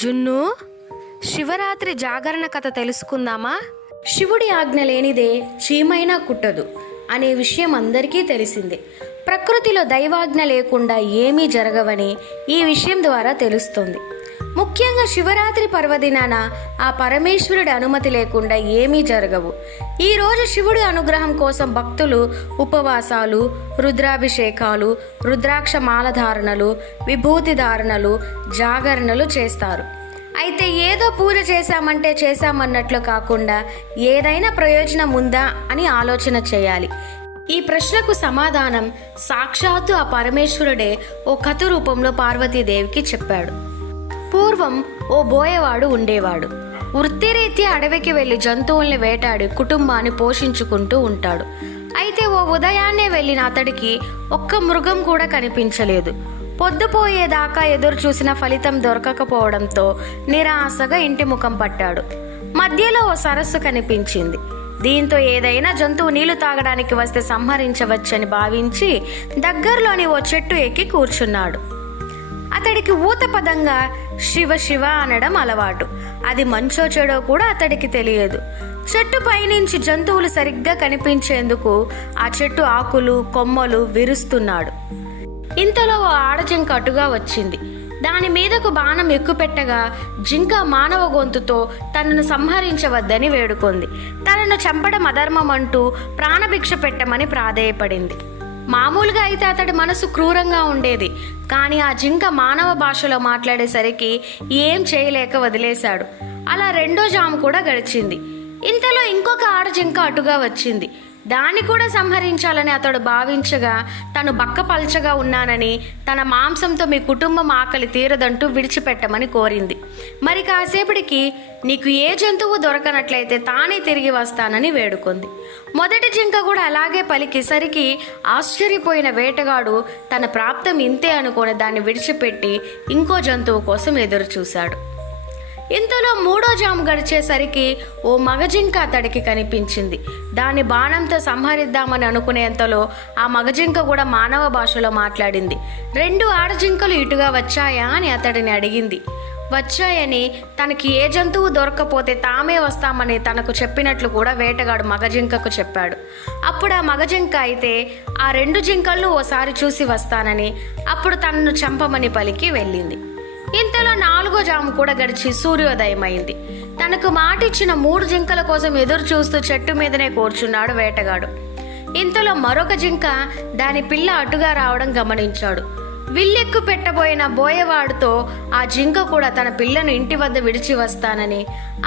జున్ను, శివరాత్రి జాగరణ కథ తెలుసుకుందామా? శివుడి ఆజ్ఞ లేనిదే చీమైనా కుట్టదు అనే విషయం అందరికీ తెలిసిందే. ప్రకృతిలో దైవాజ్ఞ లేకుండా ఏమీ జరగవని ఈ విషయం ద్వారా తెలుస్తుంది. ముఖ్యంగా శివరాత్రి పర్వదినాన ఆ పరమేశ్వరుడి అనుమతి లేకుండా ఏమీ జరగవు. ఈరోజు శివుడి అనుగ్రహం కోసం భక్తులు ఉపవాసాలు, రుద్రాభిషేకాలు, రుద్రాక్ష మాలధారణలు, విభూతి ధారణలు, జాగరణలు చేస్తారు. అయితే ఏదో పూజ చేశామన్నట్లు కాకుండా ఏదైనా ప్రయోజనం ఉందా అని ఆలోచన చేయాలి. ఈ ప్రశ్నకు సమాధానం సాక్షాత్తు ఆ పరమేశ్వరుడే ఓ కథ రూపంలో పార్వతీదేవికి చెప్పాడు. పూర్వం ఓ బోయవాడు ఉండేవాడు. వృత్తిరీత్యా అడవికి వెళ్లి జంతువుల్ని వేటాడి కుటుంబాన్ని పోషించుకుంటూ ఉంటాడు. అయితే ఓ ఉదయాన్నే వెళ్ళిన అతడికి ఒక్క మృగం కూడా కనిపించలేదు. పొద్దుపోయేదాకా ఎదురు చూసిన ఫలితం దొరకకపోవడంతో నిరాశగా ఇంటి ముఖం పట్టాడు. మధ్యలో ఓ సరస్సు కనిపించింది. దీంతో ఏదైనా జంతువు నీళ్లు తాగడానికి వస్తే సంహరించవచ్చని భావించి దగ్గరలోని ఓ చెట్టు ఎక్కి కూర్చున్నాడు. అతడికి ఊత పదంగా శివ శివ అనడం అలవాటు. అది మంచో చెడో కూడా అతడికి తెలియదు. చెట్టు పైనుంచి జంతువులు సరిగ్గా కనిపించేందుకు ఆ చెట్టు ఆకులు కొమ్మలు విరుస్తున్నాడు. ఇంతలో ఓ ఆడజింక అటుగా వచ్చింది. దాని మీదకు బాణం ఎక్కుపెట్టగా జింక మానవ గొంతుతో తనను సంహరించవద్దని వేడుకుంది. తనను చంపడం అధర్మం అంటూ ప్రాణభిక్ష పెట్టమని ప్రాధేయపడింది. మామూలుగా అయితే అతడి మనసు క్రూరంగా ఉండేది. కానీ ఆ జింక మానవ భాషలో మాట్లాడేసరికి ఏం చేయలేక వదిలేశాడు. అలా రెండో జాము కూడా గడిచింది. ఇంతలో ఇంకొక ఆడజింక అటుగా వచ్చింది. దాన్ని కూడా సంహరించాలని అతడు భావించగా తను బక్కపల్చగా ఉన్నానని, తన మాంసంతో మీ కుటుంబం ఆకలి తీరదంటూ విడిచిపెట్టమని కోరింది. మరి కాసేపటికి నీకు ఏ జంతువు దొరకనట్లయితే తానే తిరిగి వస్తానని వేడుకుంది. మొదటి జింక కూడా అలాగే పలికేసరికి ఆశ్చర్యపోయిన వేటగాడు తన ప్రాప్తం ఇంతే అనుకొని దాన్ని విడిచిపెట్టి ఇంకో జంతువు కోసం ఎదురు చూశాడు. ఇంతలో మూడో జాము గడిచేసరికి ఓ మగజింక అతడికి కనిపించింది. దాన్ని బాణంతో సంహరిద్దామని అనుకునేంతలో ఆ మగజింక కూడా మానవ భాషలో మాట్లాడింది. రెండు ఆడజింకలు ఇటుగా వచ్చాయా అని అతడిని అడిగింది. వచ్చాయని, తనకి ఏ జంతువు దొరక్కపోతే తామే వస్తామని తనకు చెప్పినట్లు కూడా వేటగాడు మగజింకకు చెప్పాడు. అప్పుడు ఆ మగజింక అయితే ఆ రెండు జింకలను ఓసారి చూసి వస్తానని, అప్పుడు తనను చంపమని పలికి వెళ్ళింది. ఇంతలో నాలుగో జాము కూడా గడిచి సూర్యోదయం అయింది. తనకు మాటిచ్చిన మూడు జింకల కోసం ఎదురు చూస్తూ చెట్టు మీదనే కూర్చున్నాడు వేటగాడు. ఇంతలో మరొక జింక దాని పిల్ల అటుగా రావడం గమనించాడు. విల్లెక్కు పెట్టబోయిన బోయవాడుతో ఆ జింక కూడా తన పిల్లను ఇంటి వద్ద విడిచి వస్తానని,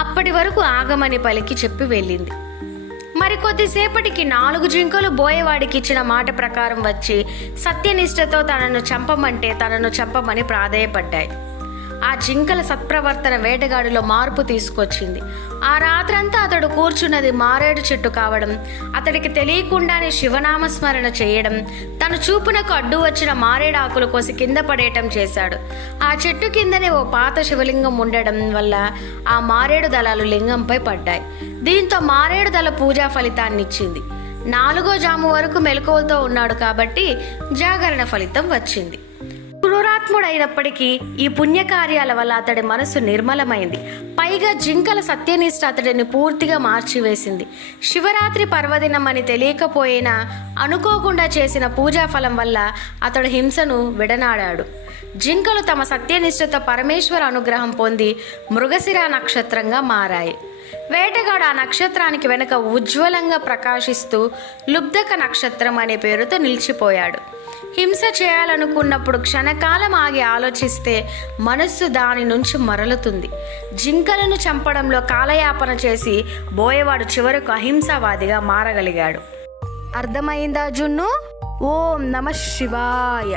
అప్పటి వరకు ఆగమని పలికి చెప్పి వెళ్ళింది. మరికొద్దిసేపటికి 4 జింకలు బోయవాడికి ఇచ్చిన మాట ప్రకారం వచ్చి సత్యనిష్టతో తనను చంపమని ప్రాధేయపడ్డాయి. ఆ జింకల సత్ప్రవర్తన వేటగాడిలో మార్పు తీసుకొచ్చింది. ఆ రాత్రంతా అతడు కూర్చున్నది మారేడు చెట్టు కావడం, అతడికి తెలియకుండానే శివనామస్మరణ చేయడం, తన చూపునకు అడ్డు వచ్చిన మారేడాకులు కోసి కింద పడేయటం చేశాడు. ఆ చెట్టు కిందనే ఓ పాత శివలింగం ఉండడం వల్ల ఆ మారేడు దళాలు లింగంపై పడ్డాయి. దీంతో మారేడు దళ పూజా ఫలితాన్నిచ్చింది. 4వ జాము వరకు మెలకువలతో ఉన్నాడు కాబట్టి జాగరణ ఫలితం వచ్చింది. క్రూరాత్ముడైనప్పటికీ ఈ పుణ్యకార్యాల వల్ల అతడి మనసు నిర్మలమైంది. పైగా జింకల సత్యనిష్ట అతడిని పూర్తిగా మార్చివేసింది. శివరాత్రి పర్వదినం అని తెలియకపోయినా అనుకోకుండా చేసిన పూజా ఫలం వల్ల అతడు హింసను విడనాడాడు. జింకలు తమ సత్యనిష్టతో పరమేశ్వర అనుగ్రహం పొంది మృగశిర నక్షత్రంగా మారాయి. వేటగాడు ఆ నక్షత్రానికి వెనుక ఉజ్వలంగా ప్రకాశిస్తూ లుబ్ధక నక్షత్రం అనే పేరుతో నిలిచిపోయాడు. హింస చేయాలనుకున్నప్పుడు క్షణకాలం ఆగి ఆలోచిస్తే మనస్సు దాని నుంచి మరలుతుంది. జింకలను చంపడంలో కాలయాపన చేసి బోయవాడు చివరకు అహింసావాదిగా మారగలిగాడు. అర్థమైందా జున్ను? ఓం నమః శివాయ.